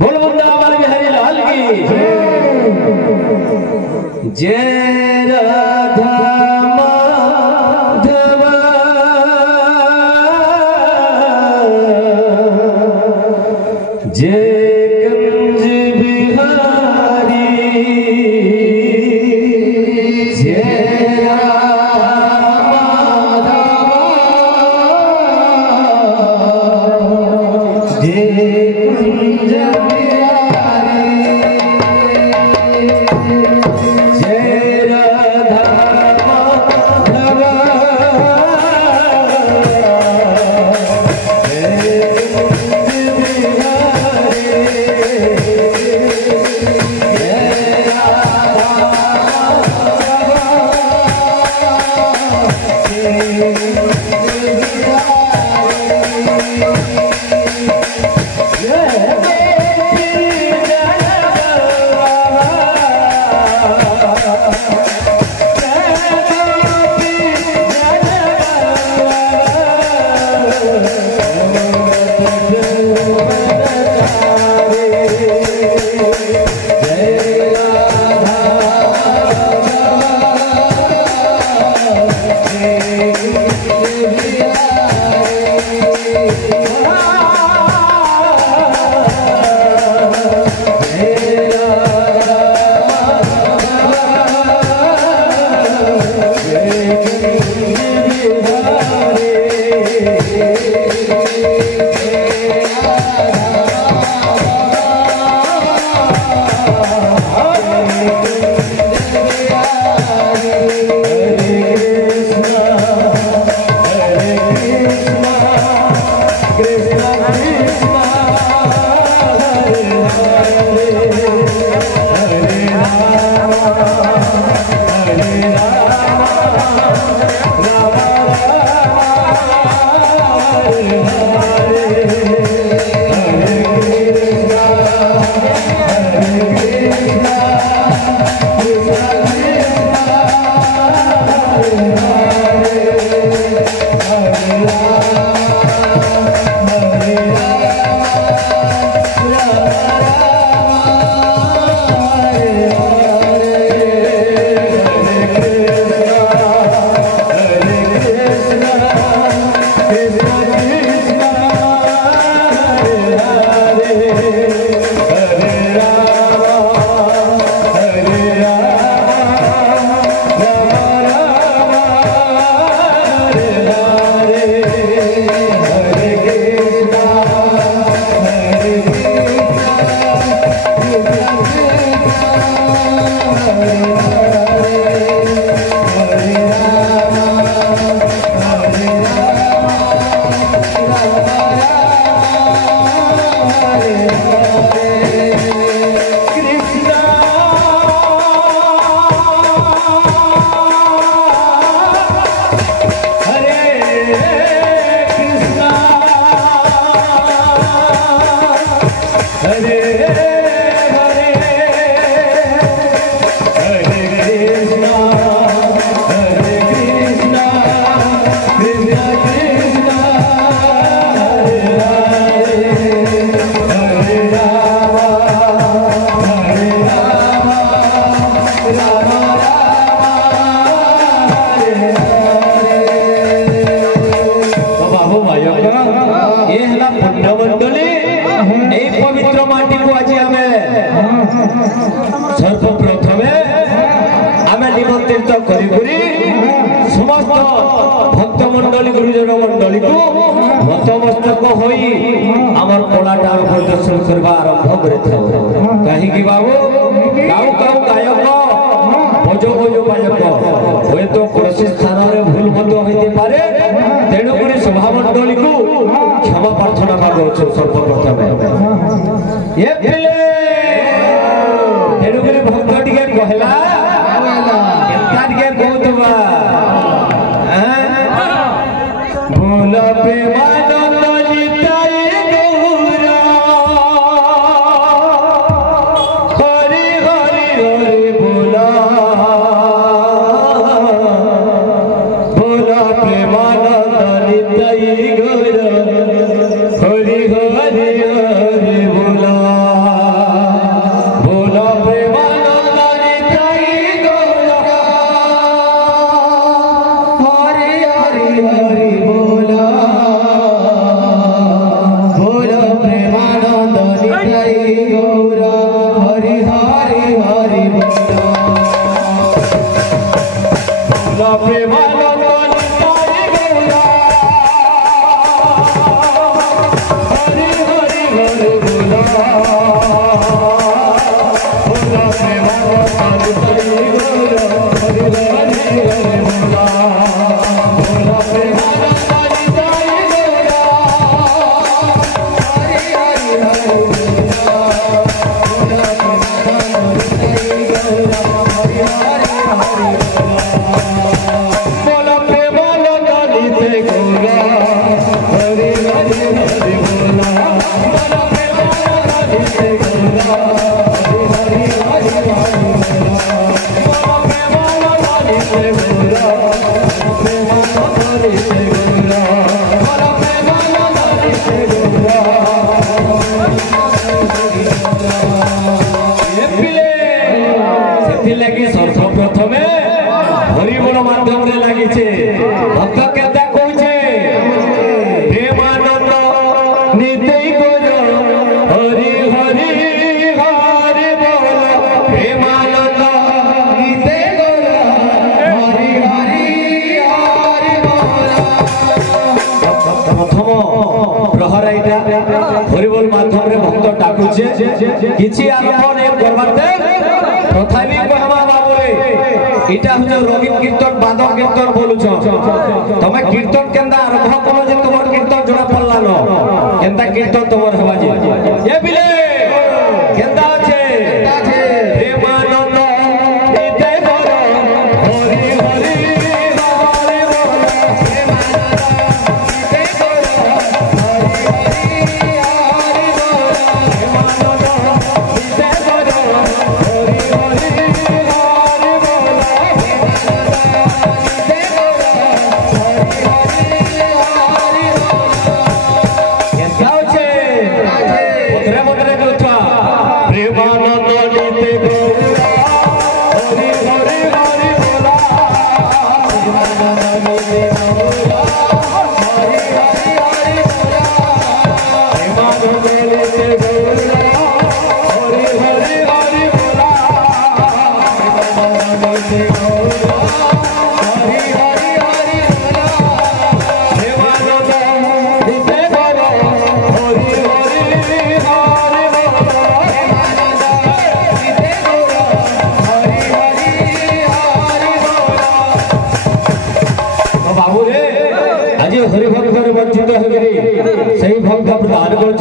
बोल वृंदावन बिहारी लाल की जय राधा माधव जय गंज बिहारी जय राधा माधव जय कुंज हरि हरि हरि बोला। हरिबोल माध्यम रे भक्त डाकुचे किछि आरंभ नै करबाते तथापि कहमा बाबू रे इटा हो रंगीन कीर्तन बादक कीर्तन बोलुछ तमे कीर्तन केंदा आरंभ करो जे तोमर कीर्तन जोड़ा पल्ला न केंदा कीर्तन तोमर हवा जे ए बिले केंदा छे प्रेमानंद इते बर हरि हरि हरि बोल प्रेमानंद इते बर हरि हरि हरि बोल प्रेमानंद इते बर हरि हरि हरि बोल प्रेमानंद इते बर हरि हरि हरि बोल केंदा छे पत्रे पत्रे जोथा प्रेमानंद इते गौरा हरि हरि हरि बोला प्रेमानंद इते गौरा हरि हरि हरि बोला प्रेमानंद इते गौरा हरि हरि हरि बोला प्रेमानंद इते गौरा हरि हरि हरि बोला प्रेमानंद इते गौरा हरि हरि हरि बोला बाबू रे आज हरि भक्त वंचित हो गई सही भक्त प्रदान कर